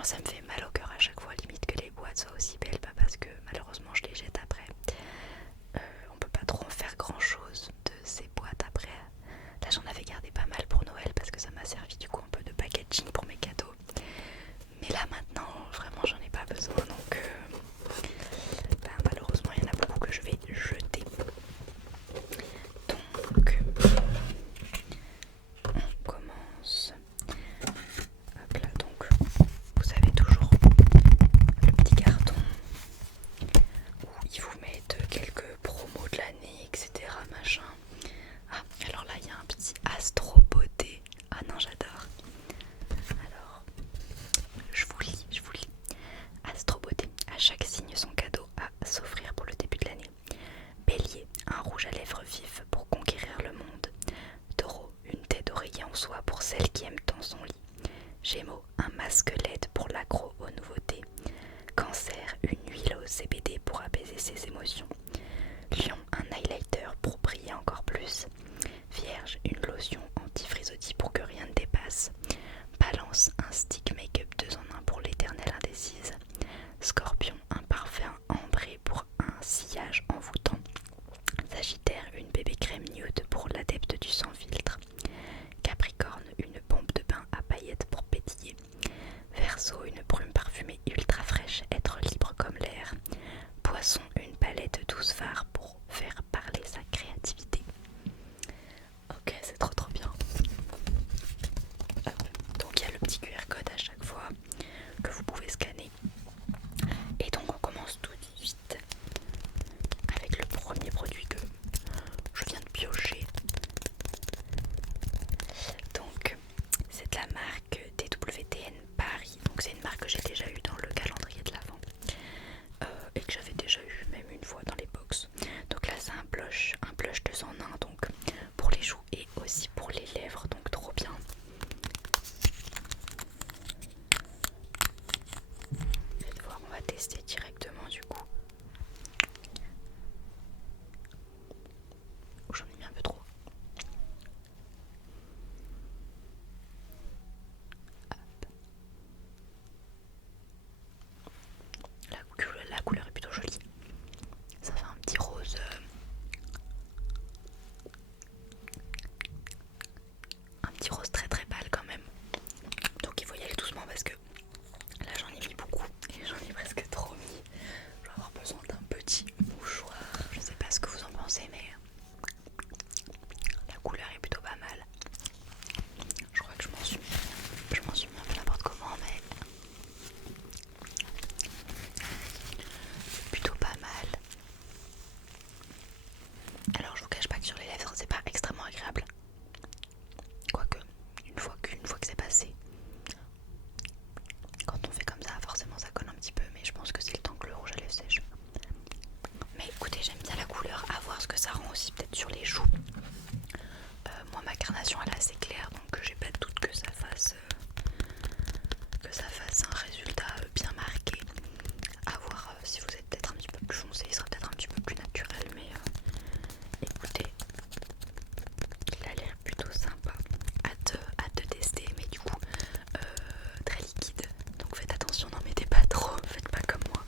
franchement ça me fait mal au cœur à chaque fois, limite que les boîtes soient aussi belles, pas parce que malheureusement je les jette après. On peut pas trop en faire grand chose de ces boîtes après. Là j'en avais gardé pas mal pour Noël parce que ça m'a servi du coup un peu de packaging pour mes cadeaux. Mais là maintenant vraiment j'en ai pas besoin, donc malheureusement il y en a beaucoup que je vais jeter. Donc on commence. Hop là, donc vous avez toujours le petit carton où ils vous mettent quelques promos de l'année, etc. Machin. Ah, alors là il y a un petit Astro Beauté. Ah non, j'adore. Alors, je vous lis. Astro Beauté, à chaque signe son cadeau à s'offrir pour le début de l'année. Bélier, un rouge à lèvres vif pour conquérir le monde. Taureau, une tête d'oreiller en soie pour celle qui aime tant son lit. Gémeaux, un masque LED pour l'accro aux nouveautés. Cancer, une huile au CBD pour apaiser ses émotions. Lion, un highlighter pour briller encore plus. Vierge, une lotion anti-frisottis pour que rien ne dépasse. Balance, un stick make-up 2 en 1 pour l'éternelle indécise. Scorpion, un parfum ambré pour un sillage envoûtant. Sagittaire, une bébé crème nude pour l'adepte du sans filtre. Capricorne, une pompe de bain à paillettes pour pétiller. Verseau, une brume parfumée ultra fraîche, être libre comme l'air. Poisson, une palette douce phare pour faire parler sa créativité. Ok, c'est trop bien. Donc il y a le petit QR code à chaque fois que vous pouvez scanner. Et donc on commence tout de suite avec le premier produit que je viens de piocher. Donc c'est de la marque DWTN Paris. Donc c'est une marque que j'ai déjà eue dans le calendrier de l'Avent et que j'avais déjà eu même une fois dans les box. Donc là c'est un blush 2 en 1, donc pour les joues et aussi pour les lèvres, donc trop bien. Faites voir, on va tester directement du coup. Oh, j'en ai mis un peu trop. La couleur est plutôt jolie. Ça fait un petit rose. Un petit rose très pâle quand même. Donc il faut y aller doucement parce que là j'en ai mis beaucoup et j'en ai presque trop mis. Je vais avoir besoin d'un petit mouchoir. Je sais pas ce que vous en pensez, mais la couleur est plutôt pas mal. Je crois que je m'en suis mis un peu n'importe comment, mais plutôt pas mal. Alors je vous cache pas que sur les lèvres c'est pas extrêmement agréable. Quoique, une fois que c'est passé, quand on fait comme ça forcément ça colle un petit peu, mais je pense que c'est le temps que le rouge à lèvres sèche. Mais écoutez, j'aime bien la couleur, à voir ce que ça rend aussi peut-être sur les joues. Moi ma carnation elle est assez claire, donc j'ai pas de doute que ça fasse un résultat bien marqué. À voir si vous êtes peut-être un petit peu plus foncé, il sera peut-être un petit peu plus naturel, mais écoutez, il a l'air plutôt sympa. Hâte de tester, mais du coup très liquide, donc faites attention, n'en mettez pas trop, faites pas comme moi.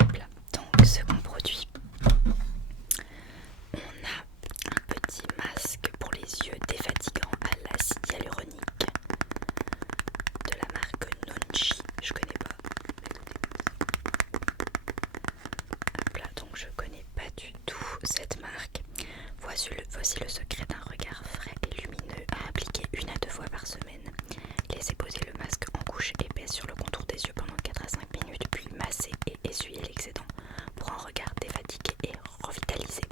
Hop là, donc second produit, on a un petit masque pour les yeux défatigant à l'acide hyaluronique de la marque Nonchi, je connais pas. Hop là, donc je connais pas du tout cette marque. Voici le secret d'un regard frais et lumineux à appliquer 1 à 2 fois par semaine. Laissez poser le masque en couche épaisse sur le contour des yeux pendant 4 à 5 minutes, puis masser et essuyer l'excédent pour un regard défatigué et revitalisé.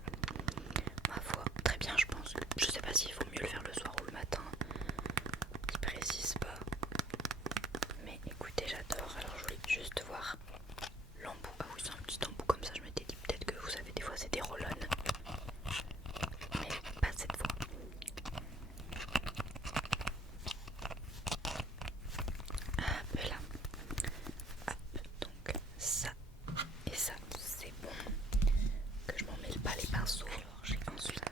Ma foi, très bien je pense. Je sais pas s'il faut mieux le faire le soir ou le matin. Il précise pas. Mais écoutez, j'adore. Alors je voulais juste voir l'embout. Ah oui, c'est un petit embout comme ça. Je m'étais dit peut-être que vous savez, des fois c'est des roll-on. Mais pas cette fois. Hop là. Hop, donc ça et ça, c'est bon. Que je m'en mêle pas les pinceaux. Alors j'ai ensuite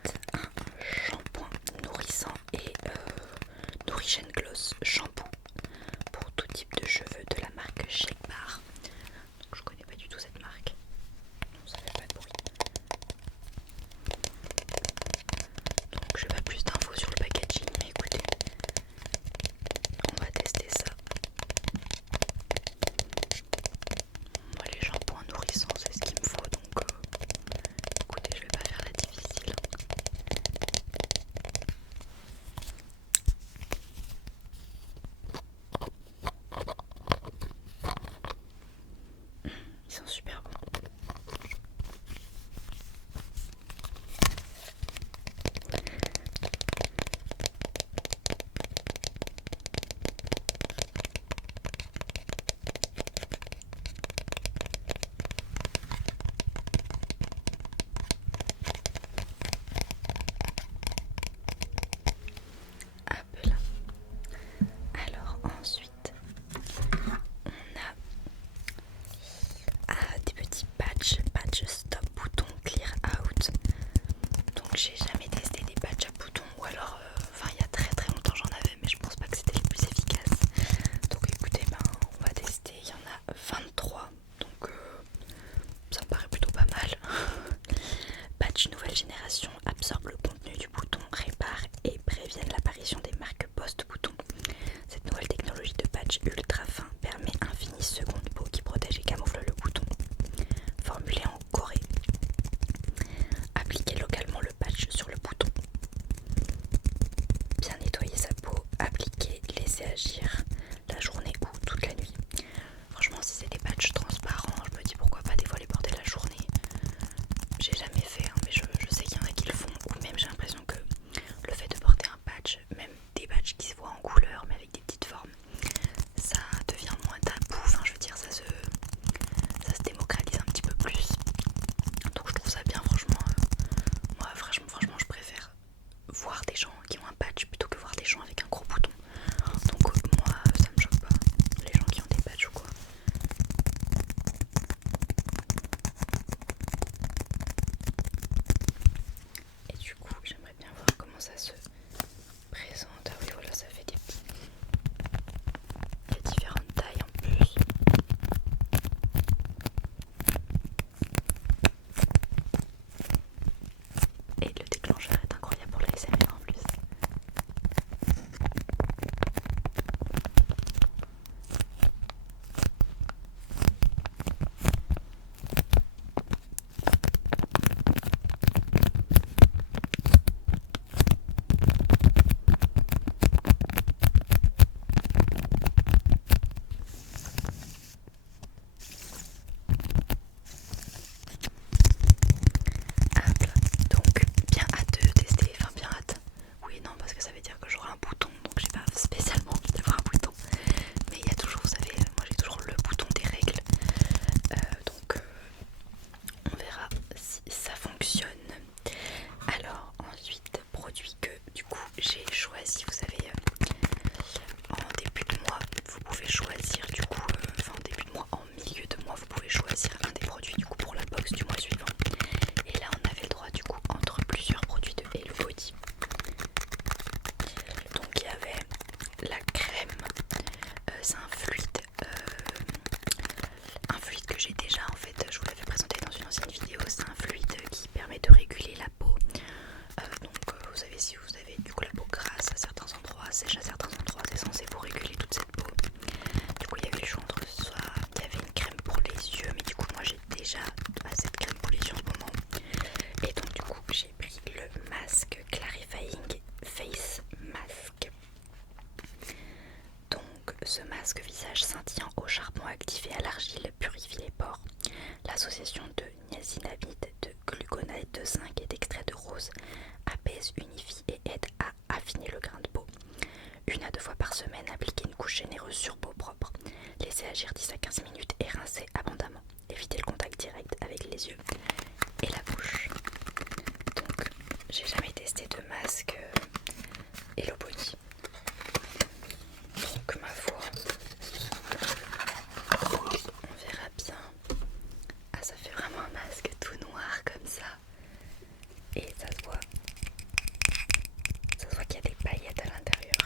j'ai jamais testé de masque Hello Body. Donc ma foi, on verra bien. Ah, ça fait vraiment un masque tout noir comme ça. Et ça se voit qu'il y a des paillettes à l'intérieur.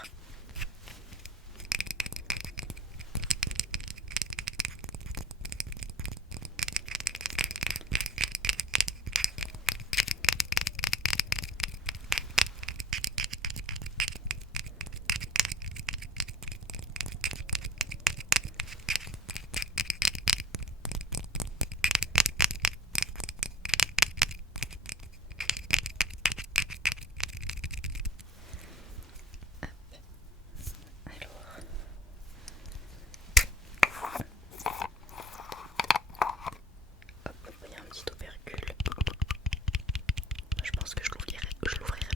Il y a un petit opercule. Je pense que je l'ouvrirai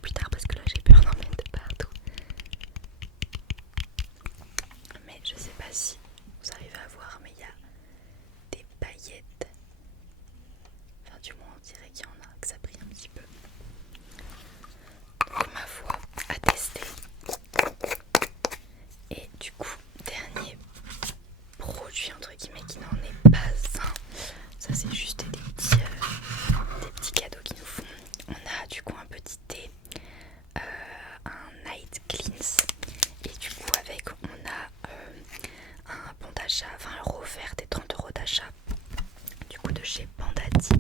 plus tard parce que là j'ai peur d'en mettre de partout. Mais je sais pas si vous arrivez à voir, mais il y a des paillettes. Enfin, du moins on dirait qu'il y en a, que ça brille un petit peu. Donc ma foi, à tester. Et du coup, dernier produit entre guillemets qui n'en est pas un. Ça c'est juste des petits cadeaux qu'ils nous font. On a du coup un petit thé, un night cleanse. Et du coup avec on a un bon d'achat, 20 € offert et 30 € d'achat. Du coup de chez Pandati.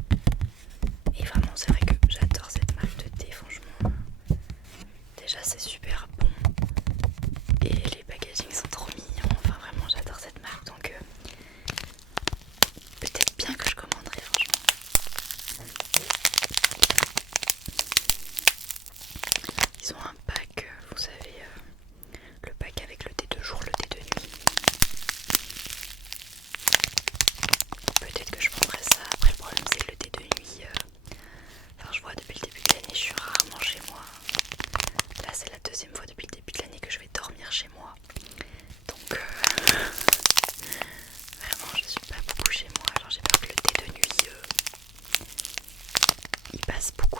Et vraiment c'est vrai que j'adore cette marque de thé, franchement. Déjà c'est super bon. Et les packagings sont trop mignons. Enfin vraiment j'adore cette marque, donc peut-être bien que je commanderai franchement. Ils ont un pack, vous savez, le pack avec le thé de jour, le thé de nuit. Peut-être que je prendrai ça. Après le problème c'est que le thé de nuit, enfin je vois depuis le début de l'année je suis rarement chez moi. Là c'est la deuxième fois depuis le début de l'année que je vais dormir chez moi. Donc vraiment je suis pas beaucoup chez moi. Alors j'ai peur que le thé de nuit il passe beaucoup